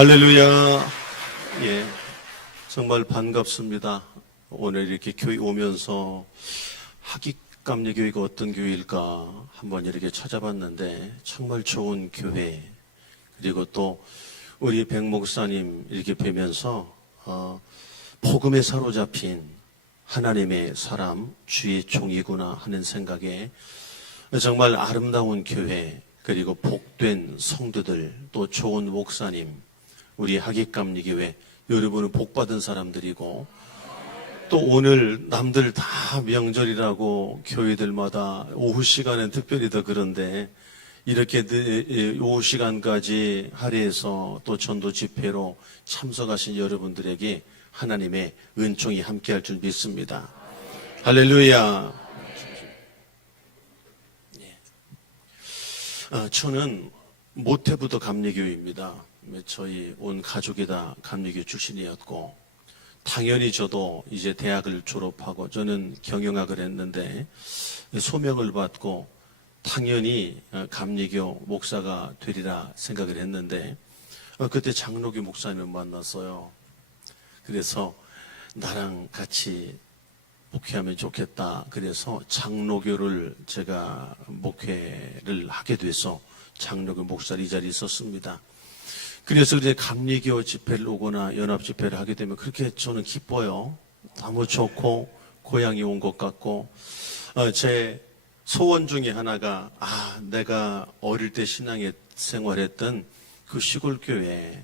할렐루야. 예, 정말 반갑습니다. 오늘 이렇게 교회 오면서 하깃감리교회가 어떤 교회일까 한번 이렇게 찾아봤는데 정말 좋은 교회, 그리고 또 우리 백 목사님 이렇게 뵈면서 복음에 사로잡힌 하나님의 사람, 주의 종이구나 하는 생각에 정말 아름다운 교회, 그리고 복된 성도들, 또 좋은 목사님, 우리 하깃감리교회, 여러분은 복받은 사람들이고, 또 오늘 남들 다 명절이라고 교회들마다 오후 시간엔 특별히 더 그런데 이렇게 오후 시간까지 할애해서 또 전도 집회로 참석하신 여러분들에게 하나님의 은총이 함께할 줄 믿습니다. 할렐루야. 저는 모태부터 감리교회입니다. 저희 온 가족이 다 감리교 출신이었고, 당연히 저도 이제 대학을 졸업하고 저는 경영학을 했는데 소명을 받고 당연히 감리교 목사가 되리라 생각을 했는데 그때 장로교 목사님을 만났어요. 그래서 나랑 같이 목회하면 좋겠다. 그래서 장로교를 제가 목회를 하게 돼서 장로교 목사를 이 자리에 있었습니다. 그래서 이제 감리교 집회를 오거나 연합 집회를 하게 되면 그렇게 저는 기뻐요. 너무 좋고 고향이 온 것 같고, 제 소원 중에 하나가 내가 어릴 때 신앙에 생활했던 그 시골 교회,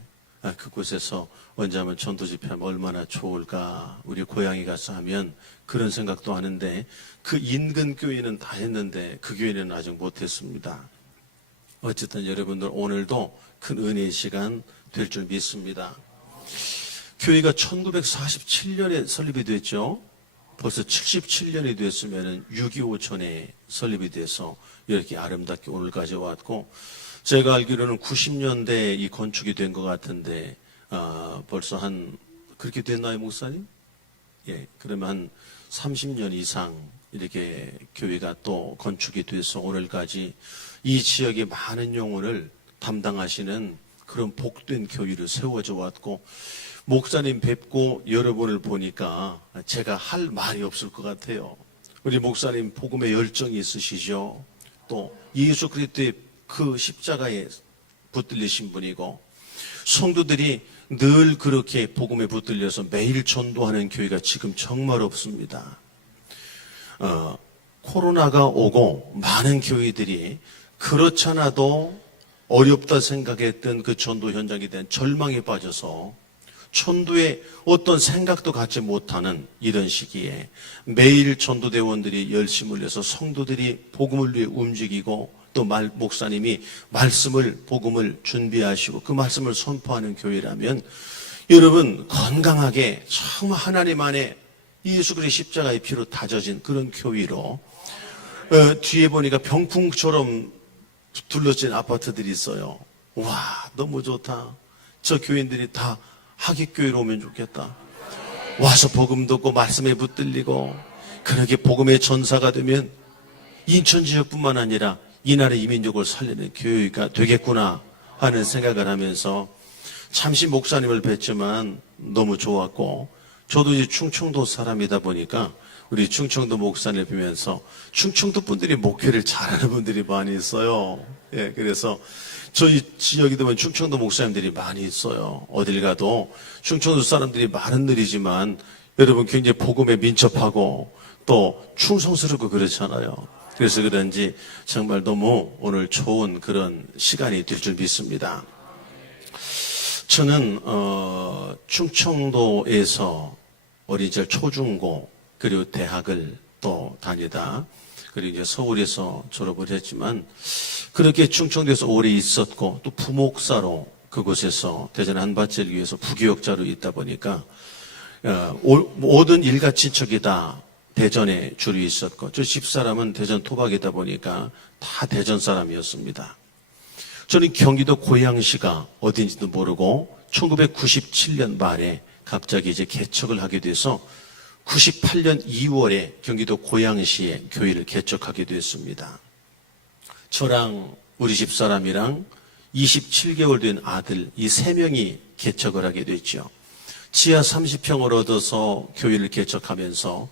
그곳에서 언제 한번 전도 집회하면 얼마나 좋을까, 우리 고향에 가서 하면, 그런 생각도 하는데 그 인근 교회는 다 했는데 그 교회는 아직 못했습니다. 어쨌든 여러분들 오늘도 큰 은혜의 시간 될 줄 믿습니다. 교회가 1947년에 설립이 됐죠. 벌써 77년이 됐으면 6.25 전에 설립이 돼서 이렇게 아름답게 오늘까지 왔고, 제가 알기로는 90년대에 이 건축이 된 것 같은데 벌써 한 그렇게 됐나요, 목사님? 예, 그러면 한 30년 이상 이렇게 교회가 또 건축이 돼서 오늘까지 이 지역의 많은 영혼을 담당하시는 그런 복된 교회를 세워져 왔고, 목사님 뵙고 여러분을 보니까 제가 할 말이 없을 것 같아요. 우리 목사님 복음에 열정이 있으시죠. 또 예수 그리스도의 그 십자가에 붙들리신 분이고, 성도들이 늘 그렇게 복음에 붙들려서 매일 전도하는 교회가 지금 정말 없습니다. 코로나가 오고 많은 교회들이 그렇잖아도 어렵다 생각했던 그 전도 현장에 대한 절망에 빠져서 전도에 어떤 생각도 갖지 못하는 이런 시기에 매일 전도대원들이 열심을 내서 성도들이 복음을 위해 움직이고, 또 목사님이 말씀을, 복음을 준비하시고 그 말씀을 선포하는 교회라면 여러분 건강하게 정말 하나님 안에 예수 그리스도의 십자가의 피로 다져진 그런 교회로, 뒤에 보니까 병풍처럼 둘러진 아파트들이 있어요. 와, 너무 좋다. 저 교인들이 다 하깃교회로 오면 좋겠다. 와서 복음 듣고 말씀에 붙들리고 그렇게 복음의 전사가 되면 인천 지역뿐만 아니라 이 나라 이민족을 살리는 교회가 되겠구나 하는 생각을 하면서 잠시 목사님을 뵀지만 너무 좋았고, 저도 이제 충청도 사람이다 보니까 우리 충청도 목사님을 뵈면서 충청도 분들이 목회를 잘하는 분들이 많이 있어요. 예, 그래서 저희 지역에 보면 충청도 목사님들이 많이 있어요. 어딜 가도 충청도 사람들이 많은 늘이지만 여러분 굉장히 복음에 민첩하고 또 충성스럽고 그렇잖아요. 그래서 그런지 정말 너무 오늘 좋은 그런 시간이 될 줄 믿습니다. 저는 충청도에서 어린 시절 초중고 그리고 대학을 또 다니다, 그리고 이제 서울에서 졸업을 했지만 그렇게 충청도에서 오래 있었고, 또 부목사로 그곳에서 대전 한밭제일교회에서 부교역자로 있다 보니까 모든 일가 친척이 다 대전에 주로 있었고, 저 집사람은 대전 토박이다 보니까 다 대전 사람이었습니다. 저는 경기도 고양시가 어딘지도 모르고 1997년 말에 갑자기 이제 개척을 하게 돼서 98년 2월에 경기도 고양시에 교회를 개척하게 됐습니다. 저랑 우리 집사람이랑 27개월 된 아들 이 3명이 개척을 하게 됐죠. 지하 30평을 얻어서 교회를 개척하면서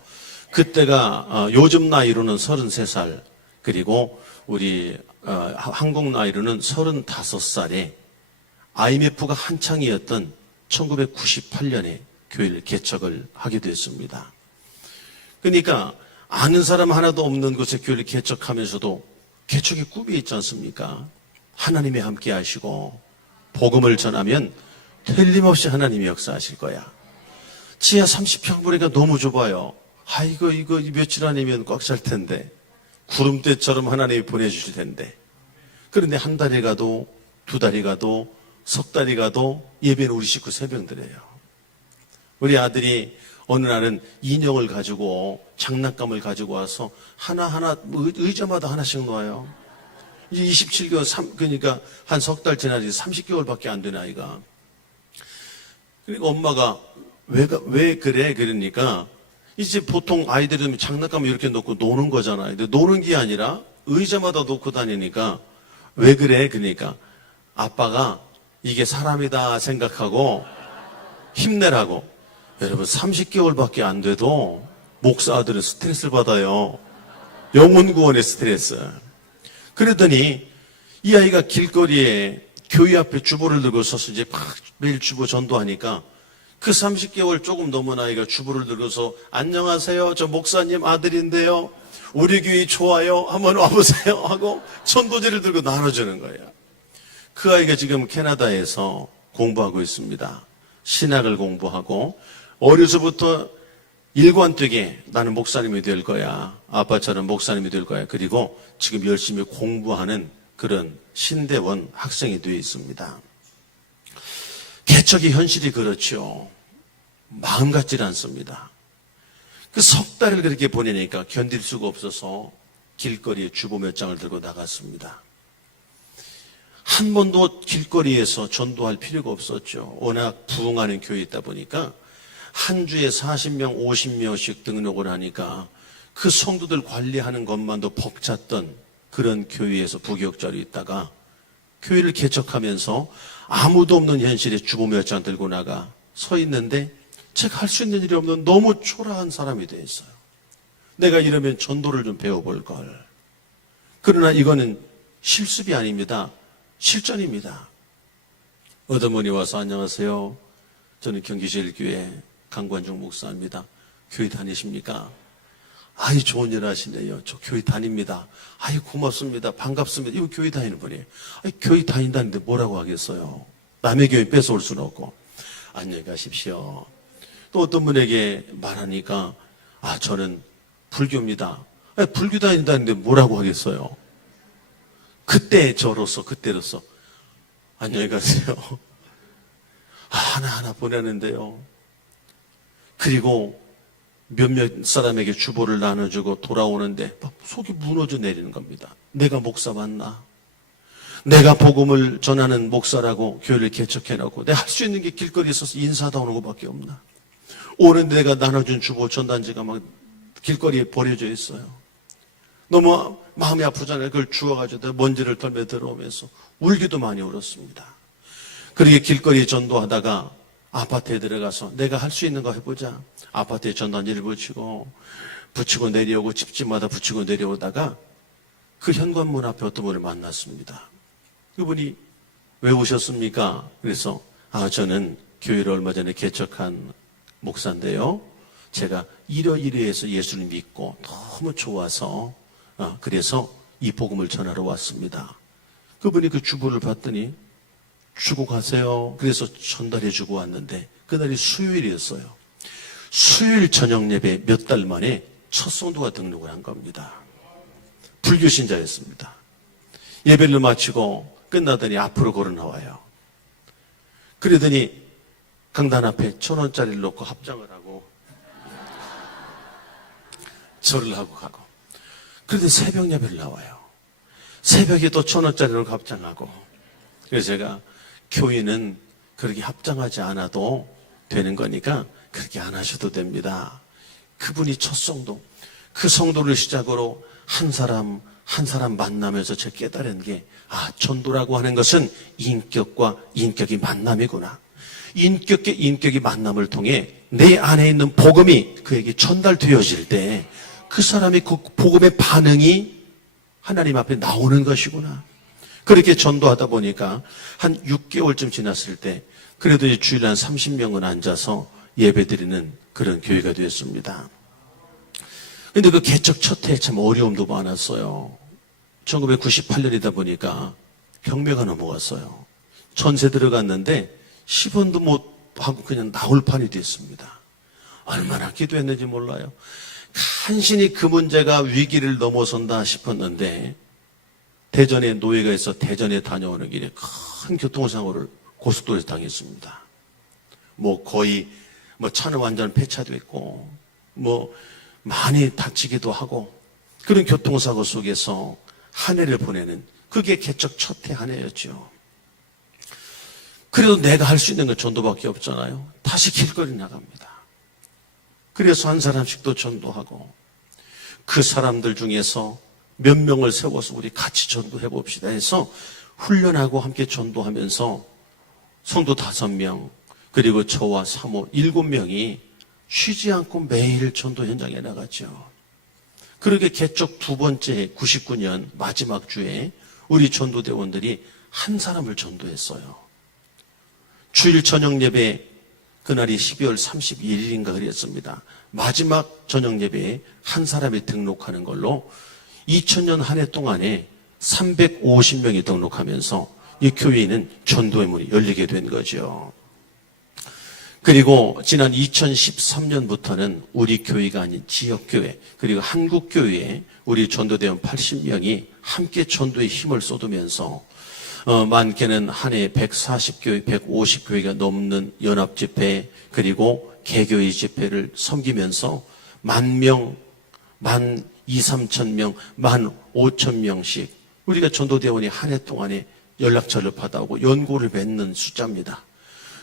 그때가 요즘 나이로는 33살 그리고 우리 한국 나이로는 35살에 IMF가 한창이었던 1998년에 교회를 개척을 하게 됐습니다. 그러니까 아는 사람 하나도 없는 곳에 교회를 개척하면서도 개척의 꿈이 있지 않습니까? 하나님이 함께 하시고 복음을 전하면 틀림없이 하나님이 역사하실 거야. 지하 30평 보니까 너무 좁아요. 이거 며칠 아니면 꽉 찰 텐데 구름대처럼 하나님이 보내주실 텐데 그런데 한 달이 가도 2달이 가도 석 달이 가도 예배는 우리 식구 3명 드려요. 우리 아들이 어느 날은 인형을 가지고 장난감을 가지고 와서 하나하나 의자마다 하나씩 놓아요. 이제 27개월 그러니까 한 석 달 지나지 30개월밖에 안 된 아이가. 그러니까 엄마가 왜 그래? 그러니까 이제 보통 아이들은 장난감을 이렇게 놓고 노는 거잖아요. 근데 노는 게 아니라 의자마다 놓고 다니니까 왜 그래? 그러니까 아빠가 이게 사람이다 생각하고 힘내라고. 여러분 30개월밖에 안 돼도 목사들은 스트레스를 받아요. 영혼 구원의 스트레스. 그랬더니 이 아이가 길거리에 교회 앞에 주보를 들고 서서 이제 막 매일 주보 전도하니까 그 30개월 조금 넘은 아이가 주보를 들고서 안녕하세요. 저 목사님 아들인데요. 우리 교회 좋아요. 한번 와보세요. 하고 전도지를 들고 나눠주는 거예요. 그 아이가 지금 캐나다에서 공부하고 있습니다. 신학을 공부하고 어려서부터 일관되게 나는 목사님이 될 거야. 아빠처럼 목사님이 될 거야. 그리고 지금 열심히 공부하는 그런 신대원 학생이 되어 있습니다. 개척의 현실이 그렇죠. 마음 같질 않습니다. 그 석 달을 그렇게 보내니까 견딜 수가 없어서 길거리에 주보 몇 장을 들고 나갔습니다. 한 번도 길거리에서 전도할 필요가 없었죠. 워낙 부흥하는 교회에 있다 보니까 한 주에 40명, 50명씩 등록을 하니까 그 성도들 관리하는 것만도 벅찼던 그런 교회에서 부교역자로 있다가 교회를 개척하면서 아무도 없는 현실에 주보 몇 장 들고 나가 서 있는데 제가 할 수 있는 일이 없는 너무 초라한 사람이 돼 있어요. 내가 이러면 전도를 좀 배워볼 걸. 그러나 이거는 실습이 아닙니다. 실전입니다. 어떤 분이 와서 안녕하세요. 저는 경기제일교회 강관중 목사입니다. 교회 다니십니까? 아이 좋은 일 하시네요. 저 교회 다닙니다. 아이 고맙습니다. 반갑습니다. 이거 교회 다니는 분이에요. 아이 교회 다닌다는데 뭐라고 하겠어요. 남의 교회 뺏어올 수는 없고. 안녕히 가십시오. 또 어떤 분에게 말하니까 저는 불교입니다. 아니, 불교 다닌다는데 뭐라고 하겠어요. 그때로서 안녕히 가세요. 하나하나 보내는데요. 그리고 몇몇 사람에게 주보를 나눠주고 돌아오는데 막 속이 무너져 내리는 겁니다. 내가 목사 맞나? 내가 복음을 전하는 목사라고 교회를 개척해놓고 내가 할 수 있는 게 길거리에 서서 인사하다 오는 것밖에 없나? 오는데 내가 나눠준 주보 전단지가 막 길거리에 버려져 있어요. 너무 마음이 아프잖아요. 그걸 주워가지고 먼지를 털며 들어오면서 울기도 많이 울었습니다. 그렇게 길거리에 전도하다가 아파트에 들어가서 내가 할 수 있는 거 해보자. 아파트에 전단지를 붙이고 내려오고 집집마다 붙이고 내려오다가 그 현관문 앞에 어떤 분을 만났습니다. 그분이 왜 오셨습니까? 그래서 저는 교회를 얼마 전에 개척한 목사인데요. 제가 이러이러해서 예수를 믿고 너무 좋아서 그래서 이 복음을 전하러 왔습니다. 그분이 그 주보를 봤더니 주고 가세요. 그래서 전달해 주고 왔는데 그날이 수요일이었어요. 수요일 저녁 예배 몇 달 만에 첫 성도가 등록을 한 겁니다. 불교 신자였습니다. 예배를 마치고 끝나더니 앞으로 걸어 나와요. 그러더니 강단 앞에 1,000원짜리를 놓고 합장을 하고 절을 하고 가고. 그런데 새벽 예배를 나와요. 새벽에 또 1,000원짜리로 합장하고. 그래서 제가 교회는 그렇게 합장하지 않아도 되는 거니까 그렇게 안 하셔도 됩니다. 그분이 첫 성도, 그 성도를 시작으로 한 사람, 한 사람 만나면서 제가 깨달은 게, 전도라고 하는 것은 인격과 인격이 만남이구나. 인격과 인격이 만남을 통해 내 안에 있는 복음이 그에게 전달되어질 때 그 사람이 그 복음의 반응이 하나님 앞에 나오는 것이구나. 그렇게 전도하다 보니까 한 6개월쯤 지났을 때 그래도 이제 주일에 한 30명은 앉아서 예배드리는 그런 교회가 되었습니다. 근데 그 개척 첫 해에 참 어려움도 많았어요. 1998년이다 보니까 경매가 넘어갔어요. 전세 들어갔는데 10원도 못 하고 그냥 나올 판이 됐습니다. 얼마나 기도했는지 몰라요. 간신히 그 문제가 위기를 넘어선다 싶었는데 대전에 노예가 있어 대전에 다녀오는 길에 큰 교통사고를 고속도로에서 당했습니다. 거의 차는 완전 폐차됐고 많이 다치기도 하고 그런 교통사고 속에서 한 해를 보내는 그게 개척 첫 해 한 해였죠. 그래도 내가 할 수 있는 건 전도밖에 없잖아요. 다시 길거리 나갑니다. 그래서 한 사람씩 또 전도하고 그 사람들 중에서 몇 명을 세워서 우리 같이 전도해 봅시다 해서 훈련하고 함께 전도하면서 성도 5명 그리고 저와 사모 7명이 쉬지 않고 매일 전도 현장에 나갔죠. 그렇게 개척 두 번째 99년 마지막 주에 우리 전도대원들이 한 사람을 전도했어요. 주일 저녁 예배 그날이 12월 31일인가 그랬습니다. 마지막 저녁 예배에 한 사람이 등록하는 걸로 2000년 한 해 동안에 350명이 등록하면서 이 교회에는 전도의 문이 열리게 된 거죠. 그리고 지난 2013년부터는 우리 교회가 아닌 지역교회 그리고 한국교회에 우리 전도대원 80명이 함께 전도에 힘을 쏟으면서 많게는 한 해에 140교회, 150교회가 넘는 연합집회 그리고 개교회 집회를 섬기면서 10,000명, 12,000~13,000명, 15,000명씩 우리가 전도대원이 한 해 동안에 연락처를 받아오고 연고를 맺는 숫자입니다.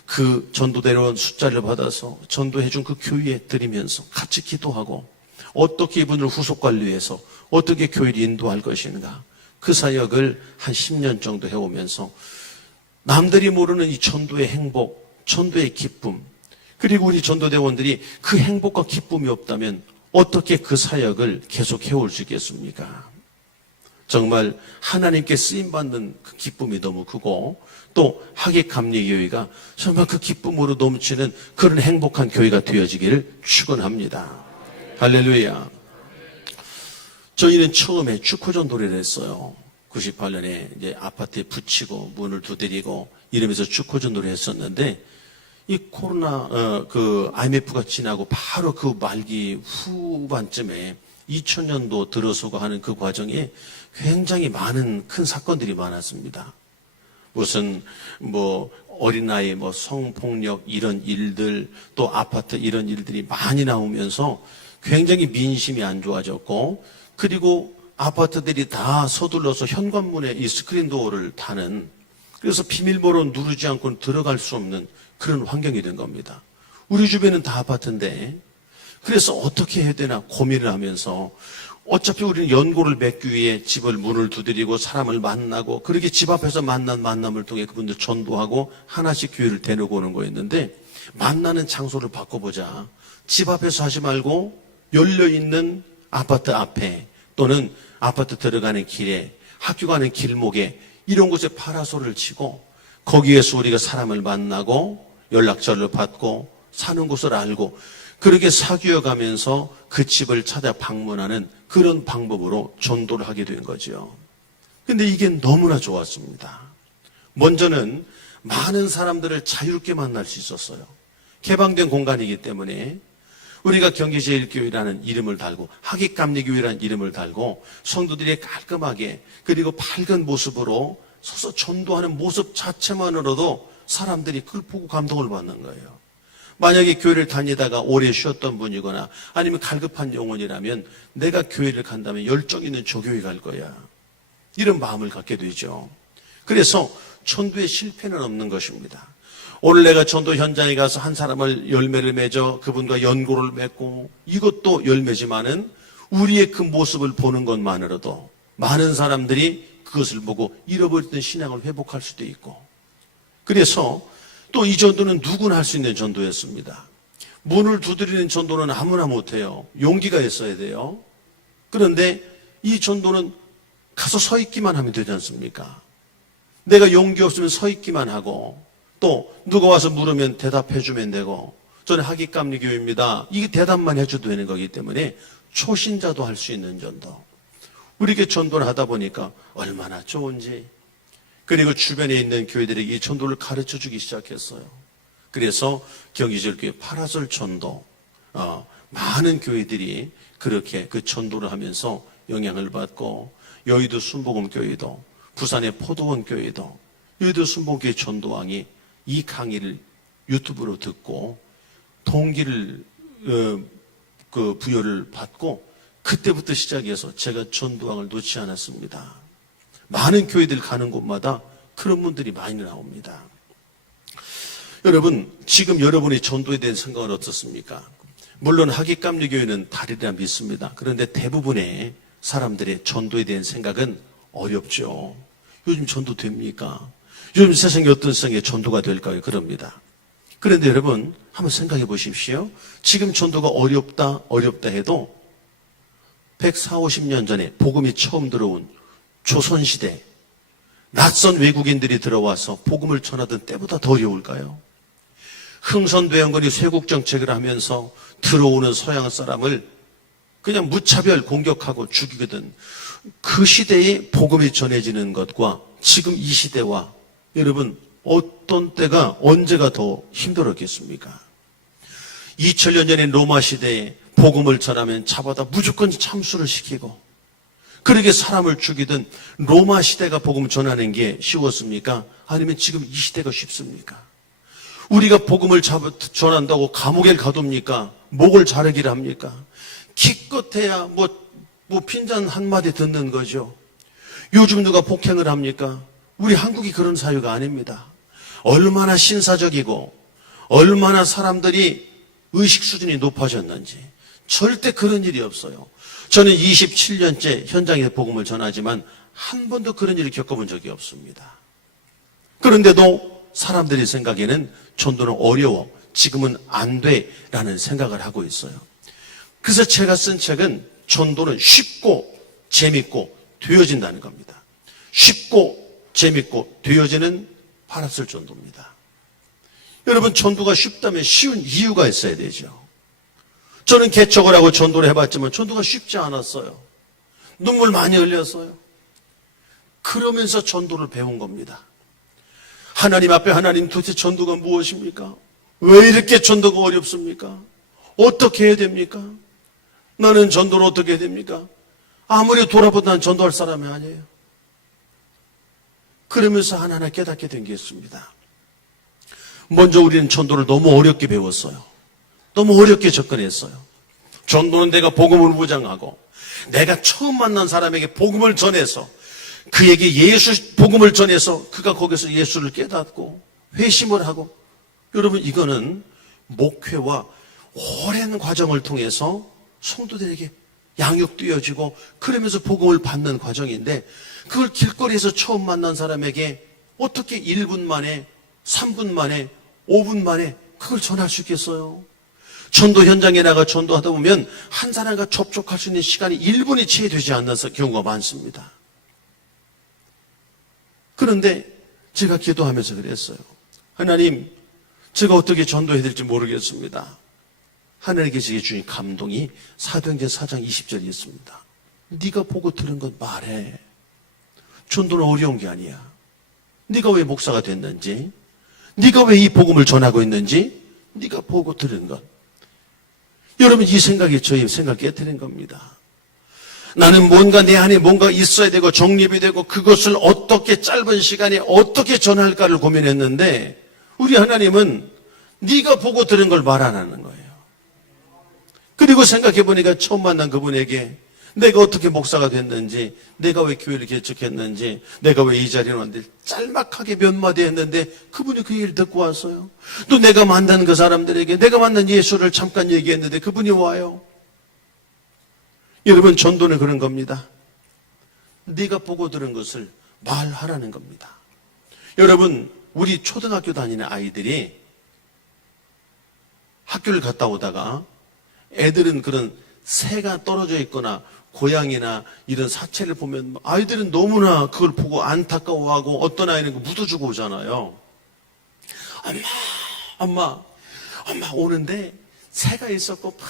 그 전도대원 숫자를 받아서 전도해준 그 교회에 드리면서 같이 기도하고 어떻게 이분을 후속관리해서 어떻게 교회를 인도할 것인가 그 사역을 한 10년 정도 해오면서 남들이 모르는 이 전도의 행복, 전도의 기쁨 그리고 우리 전도대원들이 그 행복과 기쁨이 없다면 어떻게 그 사역을 계속 해올 수 있겠습니까? 정말 하나님께 쓰임받는 그 기쁨이 너무 크고 또 하객감리교회가 정말 그 기쁨으로 넘치는 그런 행복한 교회가 되어지기를 축원합니다. 할렐루야. 저희는 처음에 축호전도를 했어요. 98년에 이제 아파트에 붙이고 문을 두드리고 이러면서 축호전도를 했었는데 이 코로나 IMF가 지나고 바로 그 말기 후반쯤에 2000년도 들어서고 하는 그 과정에 굉장히 많은 큰 사건들이 많았습니다. 무슨 어린아이 성폭력 이런 일들 또 아파트 이런 일들이 많이 나오면서 굉장히 민심이 안 좋아졌고 그리고 아파트들이 다 서둘러서 현관문에 이 스크린도어를 다는 그래서 비밀번호 누르지 않고는 들어갈 수 없는 그런 환경이 된 겁니다. 우리 주변은 다 아파트인데 그래서 어떻게 해야 되나 고민을 하면서 어차피 우리는 연고를 맺기 위해 집을 문을 두드리고 사람을 만나고 그렇게 집 앞에서 만난 만남을 통해 그분들 전도하고 하나씩 교회를 데리고 오는 거였는데 만나는 장소를 바꿔보자. 집 앞에서 하지 말고 열려있는 아파트 앞에 또는 아파트 들어가는 길에 학교 가는 길목에 이런 곳에 파라솔을 치고 거기에서 우리가 사람을 만나고 연락처를 받고 사는 곳을 알고 그렇게 사귀어 가면서 그 집을 찾아 방문하는 그런 방법으로 전도를 하게 된 거죠. 근데 이게 너무나 좋았습니다. 먼저는 많은 사람들을 자유롭게 만날 수 있었어요. 개방된 공간이기 때문에 우리가 경기제일교회라는 이름을 달고 하객감리교회라는 이름을 달고 성도들이 깔끔하게 그리고 밝은 모습으로 서서 전도하는 모습 자체만으로도 사람들이 그걸 보고 감동을 받는 거예요. 만약에 교회를 다니다가 오래 쉬었던 분이거나 아니면 갈급한 영혼이라면 내가 교회를 간다면 열정 있는 조교회 갈 거야. 이런 마음을 갖게 되죠. 그래서 전도에 실패는 없는 것입니다. 오늘 내가 전도 현장에 가서 한 사람을 열매를 맺어 그분과 연고를 맺고 이것도 열매지만은 우리의 그 모습을 보는 것만으로도 많은 사람들이 그것을 보고 잃어버렸던 신앙을 회복할 수도 있고, 그래서 또 이 전도는 누구나 할 수 있는 전도였습니다. 문을 두드리는 전도는 아무나 못해요. 용기가 있어야 돼요. 그런데 이 전도는 가서 서 있기만 하면 되지 않습니까? 내가 용기 없으면 서 있기만 하고, 또 누가 와서 물으면 대답해 주면 되고, 저는 하기감리교회입니다, 이게 대답만 해줘도 되는 거기 때문에 초신자도 할 수 있는 전도. 우리에게 전도를 하다 보니까 얼마나 좋은지, 그리고 주변에 있는 교회들에게 이 전도를 가르쳐 주기 시작했어요. 그래서 경기절교회 파라솔 전도, 많은 교회들이 그렇게 그 전도를 하면서 영향을 받고, 여의도 순복음교회도, 부산의 포도원 교회도, 여의도 순복음교회 전도왕이 이 강의를 유튜브로 듣고 동기를 그 부여를 받고, 그때부터 시작해서 제가 전도왕을 놓지 않았습니다. 많은 교회들 가는 곳마다 그런 분들이 많이 나옵니다. 여러분, 지금 여러분이 전도에 대한 생각은 어떻습니까? 물론 하기감리교회는 다르리라 믿습니다. 그런데 대부분의 사람들의 전도에 대한 생각은 어렵죠. 요즘 전도 됩니까? 요즘 세상에 어떤 세상에 전도가 될까요? 그럽니다. 그런데 여러분, 한번 생각해 보십시오. 지금 전도가 어렵다 해도 140, 50년 전에 복음이 처음 들어온 조선시대, 낯선 외국인들이 들어와서 복음을 전하던 때보다 더 어려울까요? 흥선대원군이 쇄국정책을 하면서 들어오는 서양 사람을 그냥 무차별 공격하고 죽이거든. 그 시대에 복음이 전해지는 것과 지금 이 시대와, 여러분, 어떤 때가 언제가 더 힘들었겠습니까? 2000년 전에 로마 시대에 복음을 전하면 잡아다 무조건 참수를 시키고, 그렇게 사람을 죽이던 로마 시대가 복음을 전하는 게 쉬웠습니까? 아니면 지금 이 시대가 쉽습니까? 우리가 복음을 전한다고 감옥에 가둡니까? 목을 자르기를 합니까? 기껏해야 뭐 핀잔 한마디 듣는 거죠. 요즘 누가 폭행을 합니까? 우리 한국이 그런 사회가 아닙니다. 얼마나 신사적이고 얼마나 사람들이 의식 수준이 높아졌는지. 절대 그런 일이 없어요. 저는 27년째 현장에서 복음을 전하지만 한 번도 그런 일을 겪어본 적이 없습니다. 그런데도 사람들이 생각에는 전도는 어려워, 지금은 안 돼라는 생각을 하고 있어요. 그래서 제가 쓴 책은 전도는 쉽고 재밌고 되어진다는 겁니다. 쉽고 재밌고 되어지는 파라솔 전도입니다. 여러분, 전도가 쉽다면 쉬운 이유가 있어야 되죠. 저는 개척을 하고 전도를 해봤지만 전도가 쉽지 않았어요. 눈물 많이 흘렸어요. 그러면서 전도를 배운 겁니다. 하나님 앞에, 하나님, 도대체 전도가 무엇입니까? 왜 이렇게 전도가 어렵습니까? 어떻게 해야 됩니까? 나는 전도를 어떻게 해야 됩니까? 아무리 돌아봐도 난 전도할 사람이 아니에요. 그러면서 하나하나 깨닫게 된 게 있습니다. 먼저 우리는 전도를 너무 어렵게 배웠어요. 너무 어렵게 접근했어요. 전도는 내가 복음을 무장하고 내가 처음 만난 사람에게 복음을 전해서 그에게 복음을 전해서 그가 거기서 예수를 깨닫고 회심을 하고, 여러분, 이거는 목회와 오랜 과정을 통해서 성도들에게 양육도 이어지고 그러면서 복음을 받는 과정인데, 그걸 길거리에서 처음 만난 사람에게 어떻게 1분 만에, 3분 만에, 5분 만에 그걸 전할 수 있겠어요? 전도 현장에 나가 전도하다 보면 한 사람과 접촉할 수 있는 시간이 1분이 채 되지 않는 경우가 많습니다. 그런데 제가 기도하면서 그랬어요. 하나님, 제가 어떻게 전도해야 될지 모르겠습니다. 하늘에 계시게 주신 감동이 사도행전 4장 20절에 있습니다. 네가 보고 들은 것 말해. 전도는 어려운 게 아니야. 네가 왜 목사가 됐는지, 네가 왜 이 복음을 전하고 있는지 네가 보고 들은 것. 여러분, 이 생각이 저희 생각 깨트린 겁니다. 나는 뭔가 내 안에 뭔가 있어야 되고 정립이 되고 그것을 어떻게 짧은 시간에 어떻게 전할까를 고민했는데, 우리 하나님은 네가 보고 들은 걸 말 안 하는 거예요. 그리고 생각해 보니까 처음 만난 그분에게 내가 어떻게 목사가 됐는지, 내가 왜 교회를 개척했는지, 내가 왜 이 자리에 왔는지 짤막하게 몇 마디 했는데 그분이 그 얘기를 듣고 왔어요. 또 내가 만난 그 사람들에게 내가 만난 예수를 잠깐 얘기했는데 그분이 와요. 여러분, 전도는 그런 겁니다. 네가 보고 들은 것을 말하라는 겁니다. 여러분, 우리 초등학교 다니는 아이들이 학교를 갔다 오다가 애들은 그런 새가 떨어져 있거나 고양이나 이런 사체를 보면 아이들은 너무나 그걸 보고 안타까워하고 어떤 아이는 묻어주고 오잖아요. 엄마 오는데 새가 있었고 막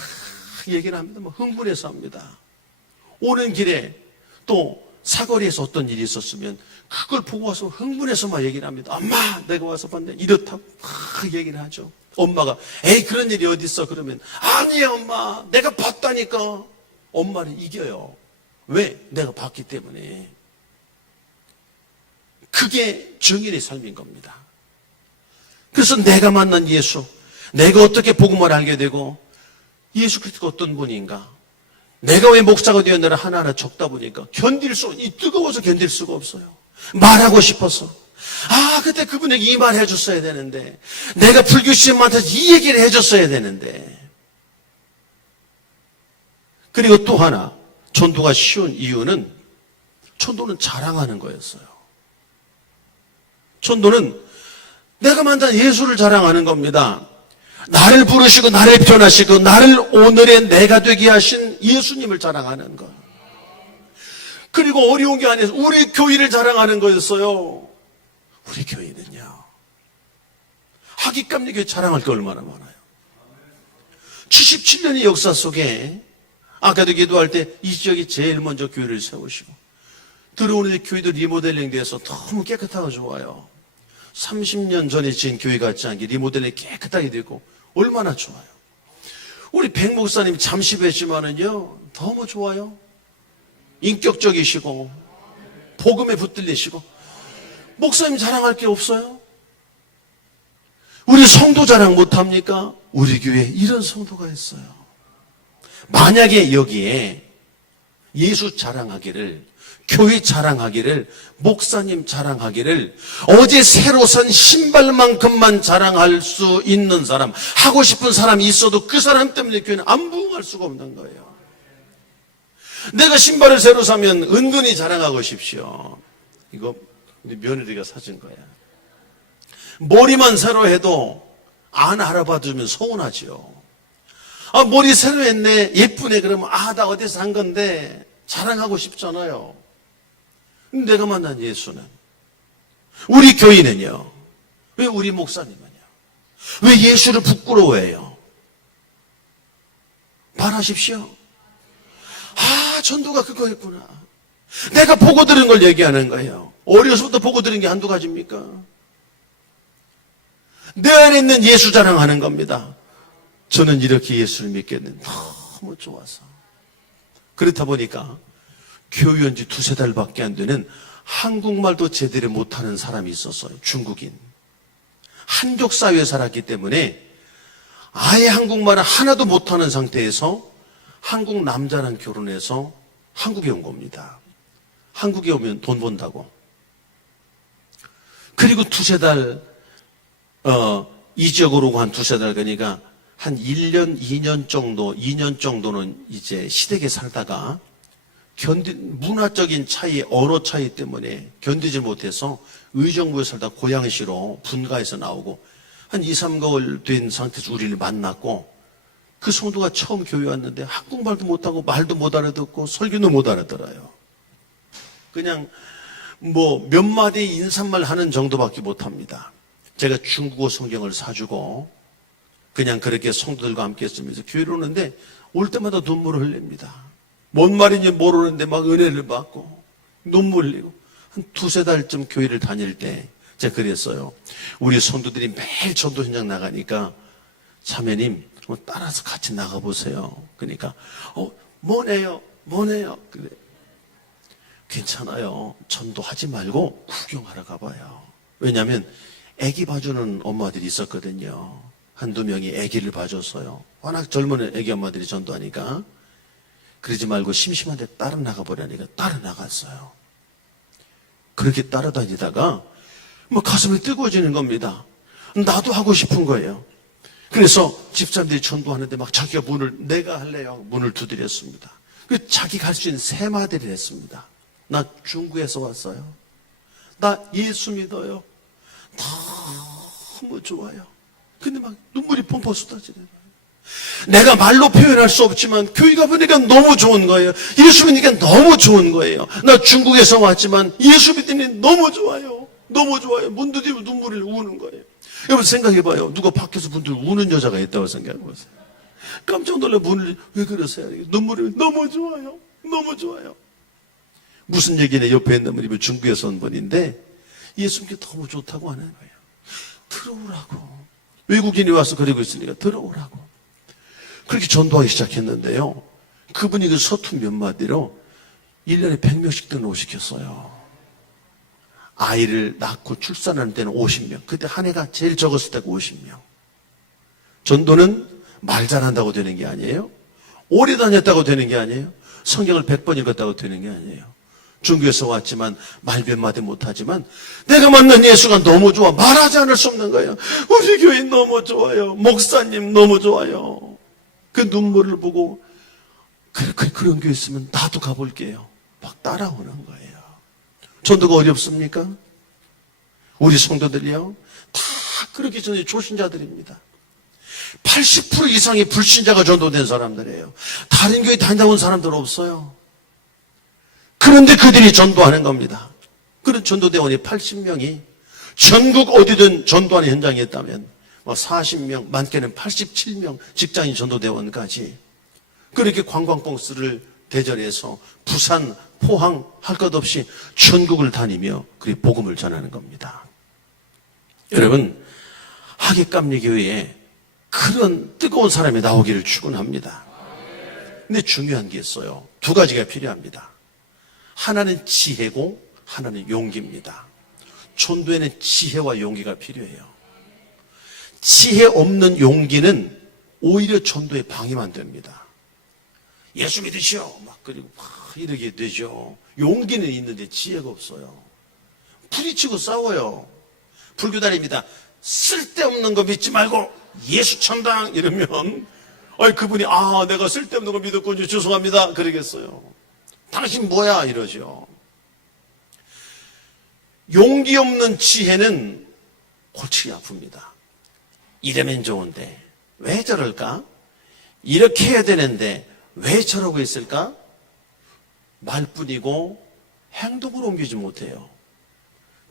얘기를 합니다. 막 흥분해서 합니다. 오는 길에 또 사거리에서 어떤 일이 있었으면 그걸 보고 와서 흥분해서 막 얘기를 합니다. 엄마 내가 와서 봤는데 이렇다고 막 얘기를 하죠. 엄마가 에이 그런 일이 어디 있어 그러면 아니야 엄마 내가 봤다니까. 엄마는 이겨요. 왜? 내가 봤기 때문에. 그게 증인의 삶인 겁니다. 그래서 내가 만난 예수, 내가 어떻게 복음을 알게 되고 예수 그리스도가 어떤 분인가, 내가 왜 목사가 되었느라 하나하나 적다 보니까 뜨거워서 견딜 수가 없어요. 말하고 싶어서. 그때 그분에게 이 말 해줬어야 되는데, 내가 불교 시험한테 이 얘기를 해줬어야 되는데. 그리고 또 하나, 전도가 쉬운 이유는 전도는 자랑하는 거였어요. 전도는 내가 만난 예수를 자랑하는 겁니다. 나를 부르시고 나를 변하시고 나를 오늘의 내가 되게 하신 예수님을 자랑하는 것. 그리고 어려운 게 아니라 우리 교회를 자랑하는 거였어요. 우리 교회는요, 하기감리 교회 자랑할 게 얼마나 많아요. 77년의 역사 속에 아까도 기도할 때 이 지역이 제일 먼저 교회를 세우시고 들어오는 교회도 리모델링 돼서 너무 깨끗하고 좋아요. 30년 전에 지은 교회 같지 않게 리모델링이 깨끗하게 되고 얼마나 좋아요. 우리 백 목사님 잠시 뵀지만은요 너무 좋아요. 인격적이시고 복음에 붙들리시고. 목사님 자랑할 게 없어요? 우리 성도 자랑 못합니까? 우리 교회에 이런 성도가 있어요. 만약에 여기에 예수 자랑하기를, 교회 자랑하기를, 목사님 자랑하기를, 어제 새로 산 신발만큼만 자랑할 수 있는 사람, 하고 싶은 사람이 있어도 그 사람 때문에 교회는 안 부흥할 수가 없는 거예요. 내가 신발을 새로 사면 은근히 자랑하고 싶시오. 이거 우리 며느리가 사준 거야. 머리만 새로 해도 안 알아봐주면 서운하지요. 머리 새로 했네, 예쁘네, 그러면 나 어디서 산 건데 자랑하고 싶잖아요. 내가 만난 예수는, 우리 교인은요, 왜 우리 목사님은요, 왜 예수를 부끄러워해요? 말하십시오. 전도가 그거였구나. 내가 보고 들은 걸 얘기하는 거예요. 어려서부터 보고 들은 게 한두 가지입니까? 내 안에 있는 예수 자랑하는 겁니다. 저는 이렇게 예수를 믿겠는데 너무 좋아서. 그렇다 보니까 교회 온 지 두세 달밖에 안 되는 한국말도 제대로 못하는 사람이 있었어요. 중국인. 한족 사회에 살았기 때문에 아예 한국말을 하나도 못하는 상태에서 한국 남자랑 결혼해서 한국에 온 겁니다. 한국에 오면 돈 번다고. 그리고 두세 달, 이 지역으로 오고 한 두세 달 가니까 한 1년, 2년 정도는 이제 시댁에 살다가 문화적인 차이, 언어 차이 때문에 견디지 못해서 의정부에 살다 고양시로 분가해서 나오고 한 2, 3개월 된 상태에서 우리를 만났고, 그 성도가 처음 교회 왔는데 한국말도 못하고 말도 못 알아듣고 설교도 못 알아들어요. 그냥 몇 마디 인사말 하는 정도밖에 못합니다. 제가 중국어 성경을 사주고 그냥 그렇게 성도들과 함께 있으면서 교회를 오는데 올 때마다 눈물을 흘립니다. 뭔 말인지 모르는데 막 은혜를 받고 눈물 흘리고. 한 두세 달쯤 교회를 다닐 때 제가 그랬어요. 우리 성도들이 매일 전도 현장 나가니까 자매님 따라서 같이 나가보세요. 그러니까 뭐네요 그래. 괜찮아요. 전도하지 말고 구경하러 가봐요. 왜냐하면 아기 봐주는 엄마들이 있었거든요. 한두 명이 아기를 봐줬어요. 워낙 젊은 아기 엄마들이 전도하니까. 그러지 말고 심심한데 따라 나가보려니까 따라 나갔어요. 그렇게 따라다니다가 가슴이 뜨거워지는 겁니다. 나도 하고 싶은 거예요. 그래서 집사람들이 전도하는데 막 자기가 내가 할래요. 문을 두드렸습니다. 자기가 할 수 있는 세 마디를 했습니다. 나 중국에서 왔어요. 나 예수 믿어요. 너무 좋아요. 근데 막 눈물이 펑펑 쏟아지는 거예요. 내가 말로 표현할 수 없지만 교회 가보니까 너무 좋은 거예요. 예수 믿으니까 너무 좋은 거예요. 나 중국에서 왔지만 예수 믿으니 너무 좋아요. 너무 좋아요. 문 두드리면 눈물을 우는 거예요. 여러분 생각해봐요. 누가 밖에서 분들 우는 여자가 있다고 생각해보세요. 깜짝 놀라 문을 왜 그러세요? 눈물이 너무 좋아요. 너무 좋아요. 무슨 얘기냐? 옆에 있는 분이 중국에서 온 분인데 예수 믿기 너무 좋다고 하는 거예요. 들어오라고. 외국인이 와서 그러고 있으니까 들어오라고. 그렇게 전도하기 시작했는데요. 그분이 그 서툰 몇 마디로 1년에 100명씩 등록시켰어요. 아이를 낳고 출산하는 때는 50명. 그때 한 해가 제일 적었을 때가 50명. 전도는 말 잘한다고 되는 게 아니에요. 오래 다녔다고 되는 게 아니에요. 성경을 100번 읽었다고 되는 게 아니에요. 중국에서 왔지만 말 몇 마디 못하지만 내가 만난 예수가 너무 좋아. 말하지 않을 수 없는 거예요. 우리 교회 너무 좋아요. 목사님 너무 좋아요. 그 눈물을 보고 그런 교회 있으면 나도 가볼게요. 막 따라오는 거예요. 전도가 어렵습니까? 우리 성도들이요. 다 그렇기 전에 조신자들입니다. 80% 이상이 불신자가 전도된 사람들이에요. 다른 교회 다니다 온 사람들 없어요. 그런데 그들이 전도하는 겁니다. 그런 전도대원이 80명이 전국 어디든 전도하는 현장에 있다면 40명, 많게는 87명 직장인 전도대원까지 그렇게 관광버스를 대절해서 부산, 포항 할 것 없이 전국을 다니며 그 복음을 전하는 겁니다. 여러분, 하객감리교회에 그런 뜨거운 사람이 나오기를 축원합니다. 근데 중요한 게 있어요. 두 가지가 필요합니다. 하나는 지혜고 하나는 용기입니다. 전도에는 지혜와 용기가 필요해요. 지혜 없는 용기는 오히려 전도에 방해만 됩니다. 예수 믿으시오 막 그리고 막 이러게 되죠. 용기는 있는데 지혜가 없어요. 부딪히고 싸워요. 불교단입니다. 쓸데없는 거 믿지 말고 예수 천당 이러면 그분이 내가 쓸데없는 거 믿었군요. 죄송합니다. 그러겠어요. 당신 뭐야? 이러죠. 용기 없는 지혜는 골치가 아픕니다. 이러면 좋은데 왜 저럴까? 이렇게 해야 되는데 왜 저러고 있을까? 말뿐이고 행동으로 옮기지 못해요.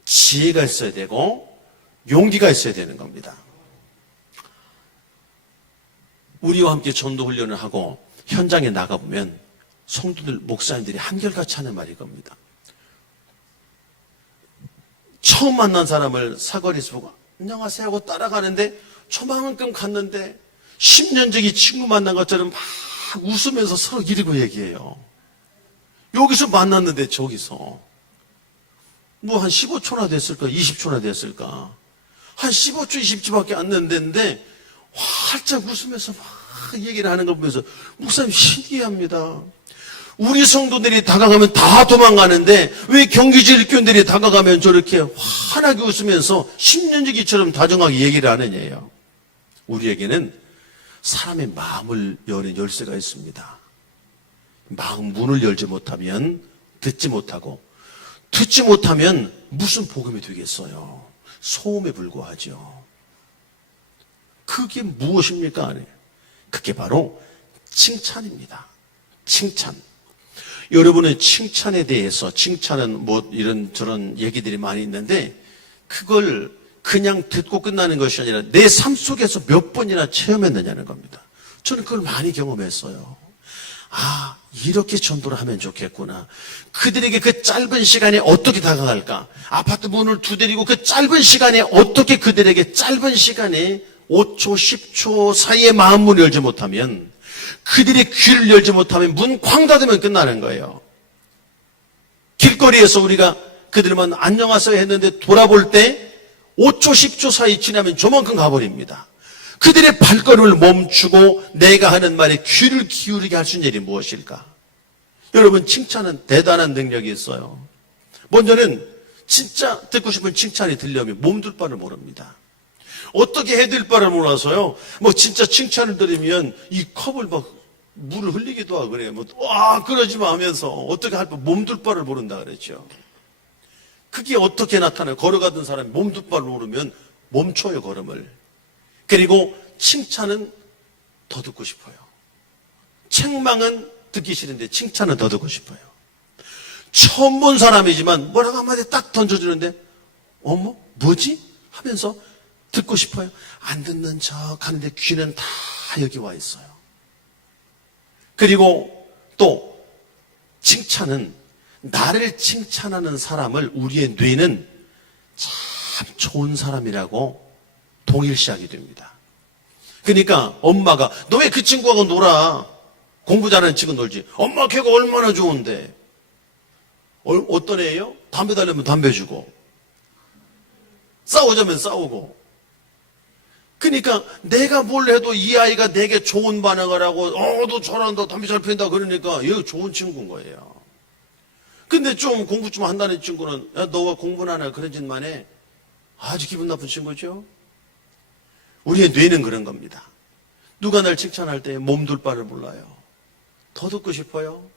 지혜가 있어야 되고 용기가 있어야 되는 겁니다. 우리와 함께 전도훈련을 하고 현장에 나가보면 성도들, 목사님들이 한결같이 하는 말이 겁니다. 처음 만난 사람을 사거리에서 보고 안녕하세요 하고 따라가는데 저만큼 갔는데 10년 전에 친구 만난 것처럼 막 웃으면서 서로 이러고 얘기해요. 여기서 만났는데 저기서 한 15초나 됐을까 20초나 됐을까 한 15초 20초밖에 안 됐는데 활짝 웃으면서 막 얘기를 하는 거 보면서 목사님 신기합니다. 우리 성도들이 다가가면 다 도망가는데 왜 경기지일교인들이 다가가면 저렇게 환하게 웃으면서 10년 지기처럼 다정하게 얘기를 하느냐예요. 우리에게는 사람의 마음을 여는 열쇠가 있습니다. 마음 문을 열지 못하면 듣지 못하고 듣지 못하면 무슨 복음이 되겠어요. 소음에 불과하죠. 그게 무엇입니까? 그게 바로 칭찬입니다. 칭찬. 여러분의 칭찬에 대해서 칭찬은 이런저런 얘기들이 많이 있는데 그걸 그냥 듣고 끝나는 것이 아니라 내 삶 속에서 몇 번이나 체험했느냐는 겁니다. 저는 그걸 많이 경험했어요. 이렇게 전도를 하면 좋겠구나. 그들에게 그 짧은 시간에 어떻게 다가갈까? 아파트 문을 두드리고 그 짧은 시간에 어떻게 그들에게 짧은 시간에 5초, 10초 사이에 마음 문을 열지 못하면 그들의 귀를 열지 못하면 문 쾅 닫으면 끝나는 거예요. 길거리에서 우리가 그들만 안녕하세요 했는데 돌아볼 때 5초, 10초 사이 지나면 저만큼 가버립니다. 그들의 발걸음을 멈추고 내가 하는 말에 귀를 기울이게 할 수 있는 일이 무엇일까? 여러분, 칭찬은 대단한 능력이 있어요. 먼저는 진짜 듣고 싶은 칭찬이 들려면 몸둘 바를 모릅니다. 어떻게 해드릴 바를 몰라서요. 진짜 칭찬을 들으면 이 컵을 막 물을 흘리기도 하고 그래요. 와, 그러지 마 하면서 어떻게 할 뻔, 몸둘 바를 모른다 그랬죠. 그게 어떻게 나타나요? 걸어가던 사람이 몸둘 바를 모르면 멈춰요, 걸음을. 그리고 칭찬은 더 듣고 싶어요. 책망은 듣기 싫은데 칭찬은 더 듣고 싶어요. 처음 본 사람이지만 뭐라고 한마디 딱 던져주는데 어머? 뭐지? 하면서 듣고 싶어요. 안 듣는 척 하는데 귀는 다 여기 와 있어요. 그리고 또 칭찬은 나를 칭찬하는 사람을 우리의 뇌는 참 좋은 사람이라고 동일시하게 됩니다. 그러니까 엄마가 너 왜 그 친구하고 놀아? 공부 잘하는 친구 놀지. 엄마 걔가 얼마나 좋은데. 어떤 애예요? 담배 달려면 담배 주고 싸우자면 싸우고. 그러니까 내가 뭘 해도 이 아이가 내게 좋은 반응을 하고 너 잘한다 담배 잘 피운다 그러니까 얘가 좋은 친구인 거예요. 근데 좀 공부 좀 한다는 친구는 야 너가 공부는 안 해 그런 짓만 해. 아주 기분 나쁜 친구죠. 우리의 뇌는 그런 겁니다. 누가 날 칭찬할 때 몸둘 바를 몰라요. 더 듣고 싶어요.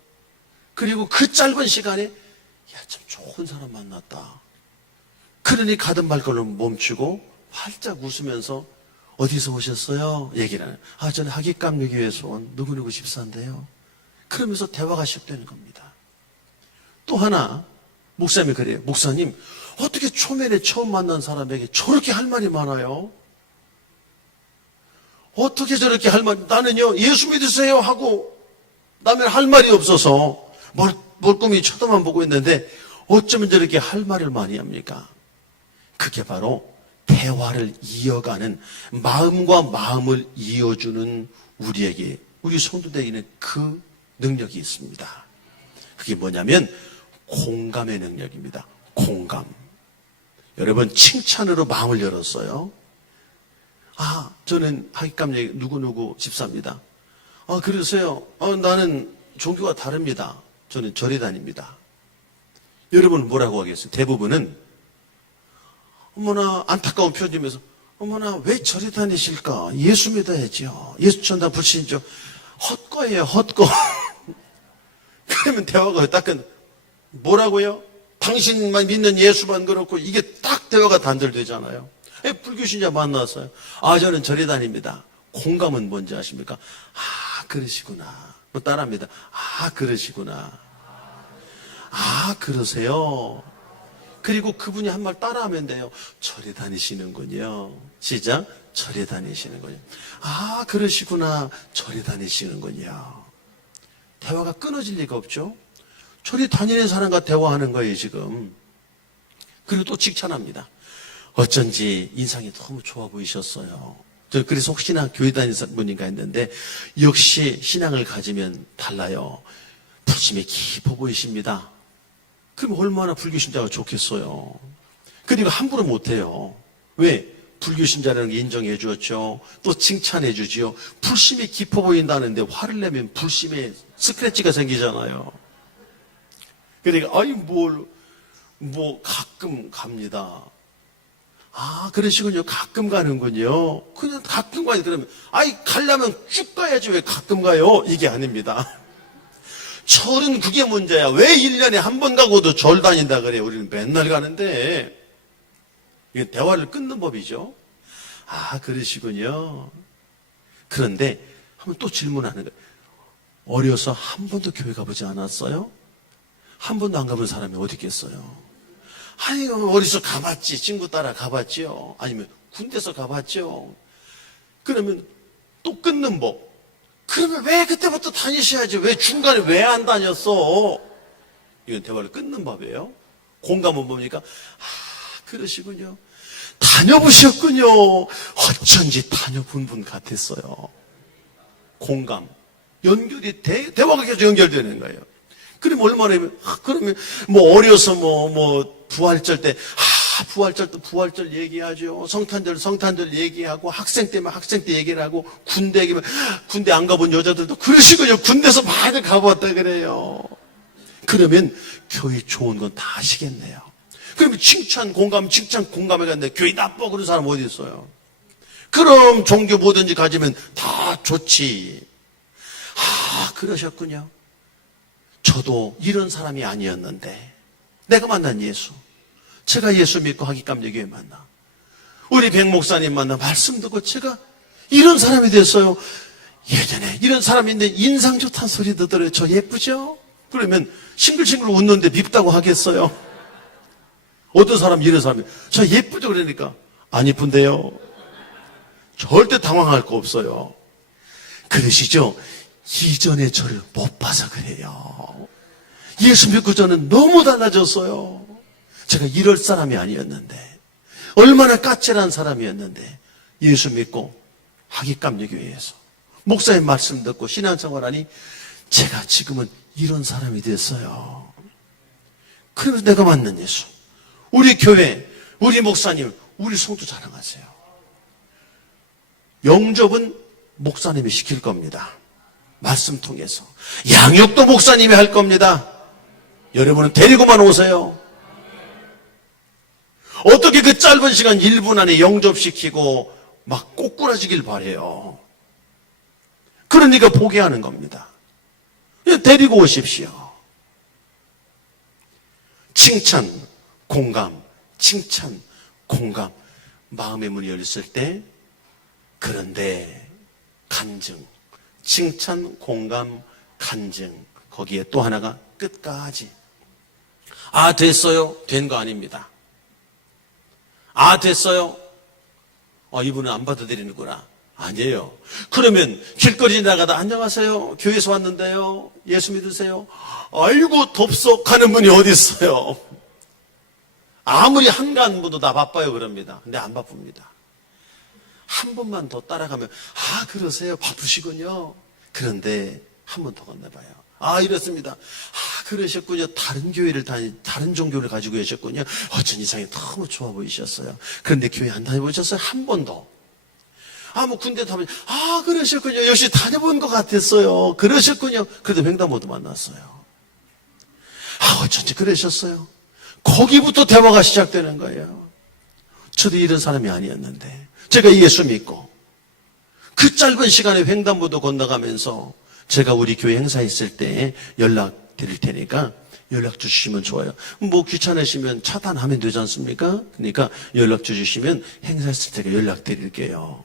그리고 그 짧은 시간에 야 참 좋은 사람 만났다. 그러니 가든 말 걸로 멈추고 활짝 웃으면서 어디서 오셨어요? 얘기를 하는. 저는 하객감리교회에서 온 누구누구 집사인데요. 그러면서 대화가 시작되는 겁니다. 또 하나 목사님이 그래요. 목사님 어떻게 초면에 처음 만난 사람에게 저렇게 할 말이 많아요? 어떻게 저렇게 할 말, 나는요 예수 믿으세요 하고 나면 할 말이 없어서 멀끔히 쳐다만 보고 있는데 어쩌면 저렇게 할 말을 많이 합니까? 그게 바로 대화를 이어가는 마음과 마음을 이어주는 우리에게 우리 성도들에게는 그 능력이 있습니다. 그게 뭐냐면 공감의 능력입니다. 공감. 여러분 칭찬으로 마음을 열었어요. 저는 하객감 얘기 누구누구 집사입니다. 그러세요? 나는 종교가 다릅니다. 저는 절에 다닙니다. 여러분은 뭐라고 하겠어요? 대부분은 어머나 안타까운 표정이면서 어머나 왜 절에 다니실까? 예수 믿어야죠. 예수 천당 불신죠. 헛거예요, 헛거. 그러면 대화가 딱 뭐라고요? 당신만 믿는 예수만 그렇고 이게 딱 대화가 단절되잖아요. 불교신자 만났어요. 저는 절에 다닙니다. 공감은 뭔지 아십니까? 그러시구나. 따라합니다. 그러시구나. 그러세요. 그리고 그분이 한 말 따라하면 돼요. 절에 다니시는군요. 시작. 절에 다니시는군요. 그러시구나. 절에 다니시는군요. 대화가 끊어질 리가 없죠. 절에 다니는 사람과 대화하는 거예요, 지금. 그리고 또 칭찬합니다. 어쩐지 인상이 너무 좋아 보이셨어요. 저 그래서 혹시나 교회 다니는 분인가 했는데 역시 신앙을 가지면 달라요. 부심이 깊어 보이십니다. 그럼 얼마나 불교신자가 좋겠어요. 그리고 함부로 못해요. 왜? 불교신자라는 게 인정해 주었죠. 또 칭찬해 주지요. 불심이 깊어 보인다는데 화를 내면 불심에 스크래치가 생기잖아요. 그러니까 가끔 갑니다. 그러시군요. 가끔 가는군요. 그냥 가끔 가요. 그러면 가려면 쭉 가야지 왜 가끔 가요? 이게 아닙니다. 절은 그게 문제야. 왜 1년에 한 번 가고도 절 다닌다 그래요? 우리는 맨날 가는데. 이게 대화를 끊는 법이죠. 그러시군요. 그런데 한번 또 질문하는 거예요. 어려서 한 번도 교회 가보지 않았어요? 한 번도 안 가본 사람이 어디 있겠어요? 어디서 가봤지. 친구 따라 가봤죠. 아니면 군대에서 가봤죠. 그러면 또 끊는 법. 그러면 왜 그때부터 다니셔야지? 왜 중간에 왜 안 다녔어? 이건 대화를 끊는 법이에요. 공감은 뭡니까? 그러시군요. 다녀보셨군요. 어쩐지 다녀본 분 같았어요. 공감. 연결이, 대화가 계속 연결되는 거예요. 그러면 얼마나, 그러면 어려서 부활절 때, 부활절 때 부활절 얘기하죠. 성탄절 얘기하고, 학생 때면 학생 때 얘기를 하고, 군대 얘기면, 군대 안 가본 여자들도 그러시군요. 군대에서 많이 가봤다 그래요. 그러면 교회 좋은 건 다 아시겠네요. 그러면 칭찬 공감해 갔는데 교회 나빠 그런 사람 어디 있어요? 그럼 종교 뭐든지 가지면 다 좋지. 그러셨군요. 저도 이런 사람이 아니었는데 내가 만난 예수, 제가 예수 믿고 하기감리교회 만나, 우리 백 목사님 만나 말씀 듣고 제가 이런 사람이 됐어요. 예전에 이런 사람인데 인상 좋다는 소리 듣더래요. 저 예쁘죠? 그러면 싱글싱글 웃는데 밉다고 하겠어요? 어떤 사람이 이런 사람이 저 예쁘죠? 그러니까 안 예쁜데요. 절대 당황할 거 없어요. 그러시죠? 이전에 저를 못 봐서 그래요. 예수 믿고 저는 너무 달라졌어요. 제가 이럴 사람이 아니었는데, 얼마나 까칠한 사람이었는데 예수 믿고 하기감리교회에서 목사님 말씀 듣고 신앙생활하니 제가 지금은 이런 사람이 됐어요. 그래서 내가 만난 예수, 우리 교회, 우리 목사님, 우리 성도 자랑하세요. 영접은 목사님이 시킬 겁니다. 말씀 통해서. 양육도 목사님이 할 겁니다. 여러분은 데리고만 오세요. 어떻게 그 짧은 시간 1분 안에 영접시키고 막 꼬꾸라지길 바래요. 그러니까 포기하는 겁니다. 데리고 오십시오. 칭찬, 공감, 칭찬, 공감. 마음의 문이 열렸을 때, 그런데 간증, 칭찬, 공감, 간증. 거기에 또 하나가 끝까지. 아, 됐어요? 된 거 아닙니다. 아, 됐어요? 이분은 안 받아들이는구나. 아니에요. 그러면 길거리 나가다 안녕하세요, 교회에서 왔는데요, 예수 믿으세요? 아이고 덥석 하는 분이 어디 있어요? 아무리 한간부도 다 바빠요 그럽니다. 근데 안 바쁩니다. 한 번만 더 따라가면 아, 그러세요, 바쁘시군요. 그런데 한 번 더 건너봐요. 아, 이렇습니다. 아, 그러셨군요. 다른 종교를 가지고 계셨군요. 어쩐 이상이 너무 좋아 보이셨어요. 그런데 교회 안 다녀보셨어요? 한 번 더. 뭐 군대 타면, 아, 그러셨군요. 역시 다녀본 것 같았어요. 그러셨군요. 그래도 횡단보도 만났어요. 아, 어쩐지 그러셨어요. 거기부터 대화가 시작되는 거예요. 저도 이런 사람이 아니었는데, 제가 예수 믿고, 그 짧은 시간에 횡단보도 건너가면서, 제가 우리 교회 행사 있을 때 연락 드릴 테니까 연락 주시면 좋아요. 뭐 귀찮으시면 차단하면 되지 않습니까? 그러니까 연락 주시면 행사했을 때 연락 드릴게요.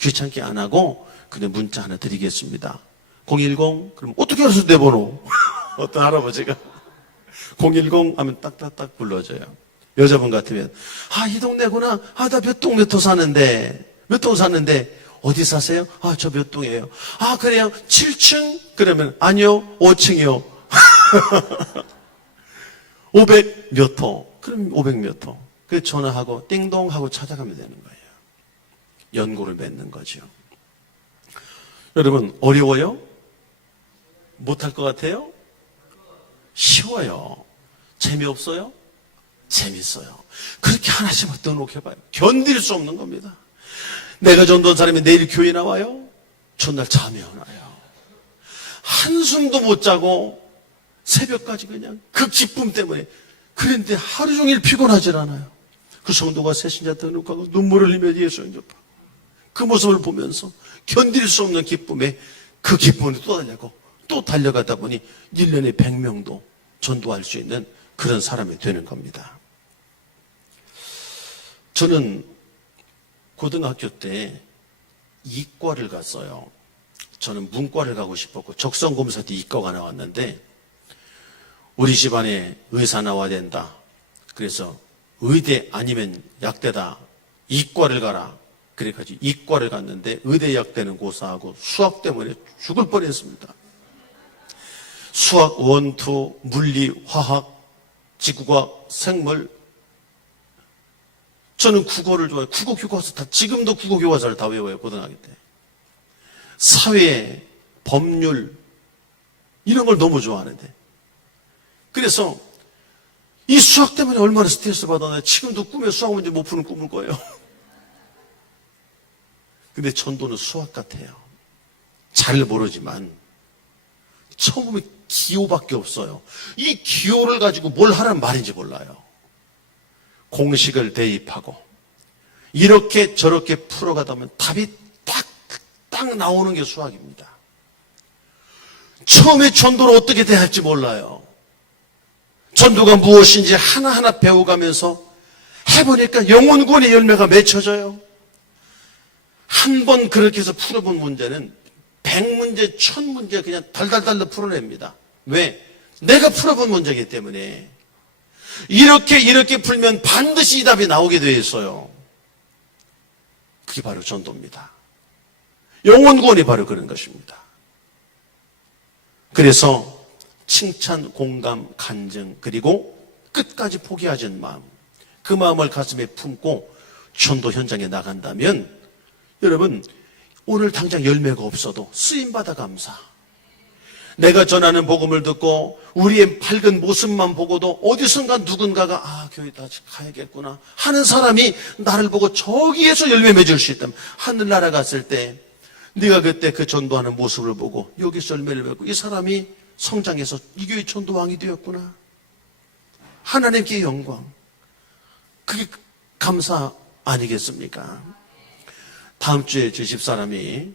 귀찮게 안 하고 그냥 문자 하나 드리겠습니다. 010, 그럼 어떻게 알았어 내 번호? 어떤 할아버지가 010 하면 딱딱딱 불러줘요. 여자분 같으면 이 동네구나. 나 몇 동 몇 호 사는데, 몇 동 사는데 어디 사세요? 저 몇 동이에요. 그래요? 7층? 그러면 아니요, 5층이요. 500 몇 호. 그럼 500 몇 호. 그래서 전화하고 띵동 하고 찾아가면 되는 거예요. 연고를 맺는 거죠. 여러분, 어려워요? 못할 것 같아요? 쉬워요. 재미없어요? 재밌어요. 그렇게 하나씩 떠놓게봐요. 견딜 수 없는 겁니다. 내가 전도한 사람이 내일 교회 나와요? 전날 잠이 안 와요. 한숨도 못 자고 새벽까지 그냥 그 기쁨 때문에. 그런데 하루 종일 피곤하질 않아요. 그 성도가 새신자 등록하고 눈물을 흘리며 예수 영접하고 그 모습을 보면서 견딜 수 없는 기쁨에 그 기쁨을 또 달려가다 보니 1년에 100명도 전도할 수 있는 그런 사람이 되는 겁니다. 저는 고등학교 때 이과를 갔어요. 저는 문과를 가고 싶었고 적성검사 때 이과가 나왔는데 우리 집안에 의사 나와야 된다. 그래서 의대 아니면 약대다. 이과를 가라. 그래가지고 이과를 갔는데 의대 약대는 고사하고 수학 때문에 죽을 뻔했습니다. 수학, 원투, 물리, 화학, 지구과학, 생물. 저는 국어를 좋아해요. 국어 교과서 지금도 국어 교과서를 다 외워요, 고등학교 때. 사회, 법률, 이런 걸 너무 좋아하는데. 그래서 이 수학 때문에 얼마나 스트레스 받았나요? 지금도 꿈에 수학 문제 못 푸는 꿈을 거예요. 근데 전도는 수학 같아요. 잘 모르지만 처음 보면 기호밖에 없어요. 이 기호를 가지고 뭘 하라는 말인지 몰라요. 공식을 대입하고 이렇게 저렇게 풀어가다 보면 답이 딱 나오는 게 수학입니다. 처음에 전도를 어떻게 대해야 할지 몰라요. 전도가 무엇인지 하나하나 배워가면서 해보니까 영혼구원의 열매가 맺혀져요. 한 번 그렇게 해서 풀어본 문제는 100문제, 1000문제 그냥 달달달로 풀어냅니다. 왜? 내가 풀어본 문제이기 때문에. 이렇게 풀면 반드시 이 답이 나오게 되어 있어요. 그게 바로 전도입니다. 영혼구원이 바로 그런 것입니다. 그래서 칭찬, 공감, 간증, 그리고 끝까지 포기하지 않은 마음, 그 마음을 가슴에 품고 전도 현장에 나간다면 여러분, 오늘 당장 열매가 없어도 쓰임받아 감사. 내가 전하는 복음을 듣고 우리의 밝은 모습만 보고도 어디선가 누군가가 교회 다시 가야겠구나 하는 사람이 나를 보고 저기에서 열매 맺을 수 있다면, 하늘나라 갔을 때 네가 그때 그 전도하는 모습을 보고 여기서 열매를 맺고 이 사람이 성장해서 이 교회 전도왕이 되었구나. 하나님께 영광. 그게 감사 아니겠습니까? 다음 주에 저 집사람이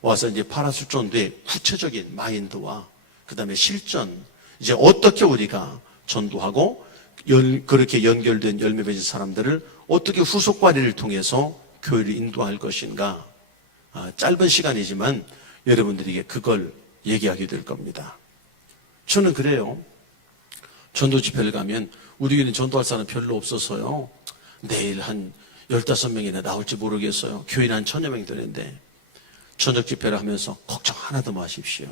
와서 이제 파라솔 전도의 구체적인 마인드와 그 다음에 실전, 이제 어떻게 우리가 전도하고 그렇게 연결된 열매 맺은 사람들을 어떻게 후속 관리를 통해서 교회를 인도할 것인가. 짧은 시간이지만 여러분들에게 그걸 얘기하게 될 겁니다. 저는 그래요. 전도 집회를 가면 우리 교회는 전도할 사람 별로 없어서요. 내일 한 15명이나 나올지 모르겠어요. 교회는 한 1000여 명 되는데 저녁 집회를 하면서 걱정 하나도 마십시오.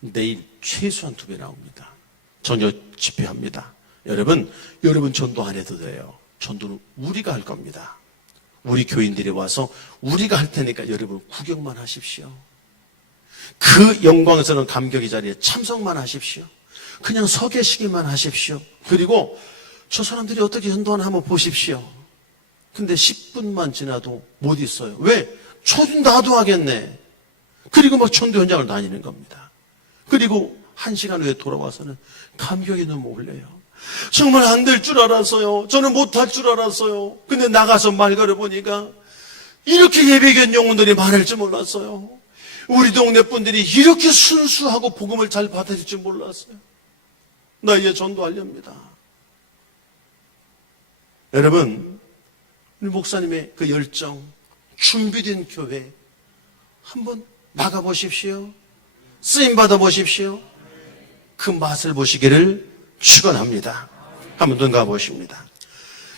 내일 최소한 2배 나옵니다. 저녁 집회합니다. 여러분 전도 안 해도 돼요. 전도는 우리가 할 겁니다. 우리 교인들이 와서 우리가 할 테니까 여러분 구경만 하십시오. 그 영광스러운 감격의 자리에 참석만 하십시오. 그냥 서 계시기만 하십시오. 그리고 저 사람들이 어떻게 전도하나 한번 보십시오. 근데 10분만 지나도 못 있어요. 왜? 나도 하겠네. 그리고 막 전도 현장을 다니는 겁니다. 그리고 1시간 후에 돌아와서는 감격이 너무 올려요. 정말 안 될 줄 알았어요. 저는 못할 줄 알았어요. 근데 나가서 말 걸어보니까 이렇게 예배견 영혼들이 많을 줄 몰랐어요. 우리 동네 분들이 이렇게 순수하고 복음을 잘 받아들일 줄 몰랐어요. 나 이제 전도하렵니다. 여러분, 우리 목사님의 그 열정, 준비된 교회 한번 나가보십시오. 쓰임받아 보십시오. 그 맛을 보시기를 축원합니다. 한번 눈 가보십니다.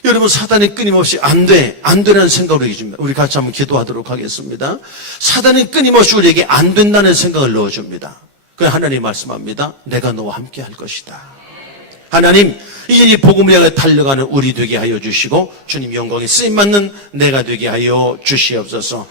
여러분, 사단이 끊임없이 안 되라는 생각을 해줍니다. 우리 같이 한번 기도하도록 하겠습니다. 사단이 끊임없이 우리에게 안 된다는 생각을 넣어줍니다. 그래서 하나님 말씀합니다. 내가 너와 함께 할 것이다. 하나님, 이제 이 복음을 향해 달려가는 우리 되게 하여 주시고 주님 영광에 쓰임받는 내가 되게 하여 주시옵소서.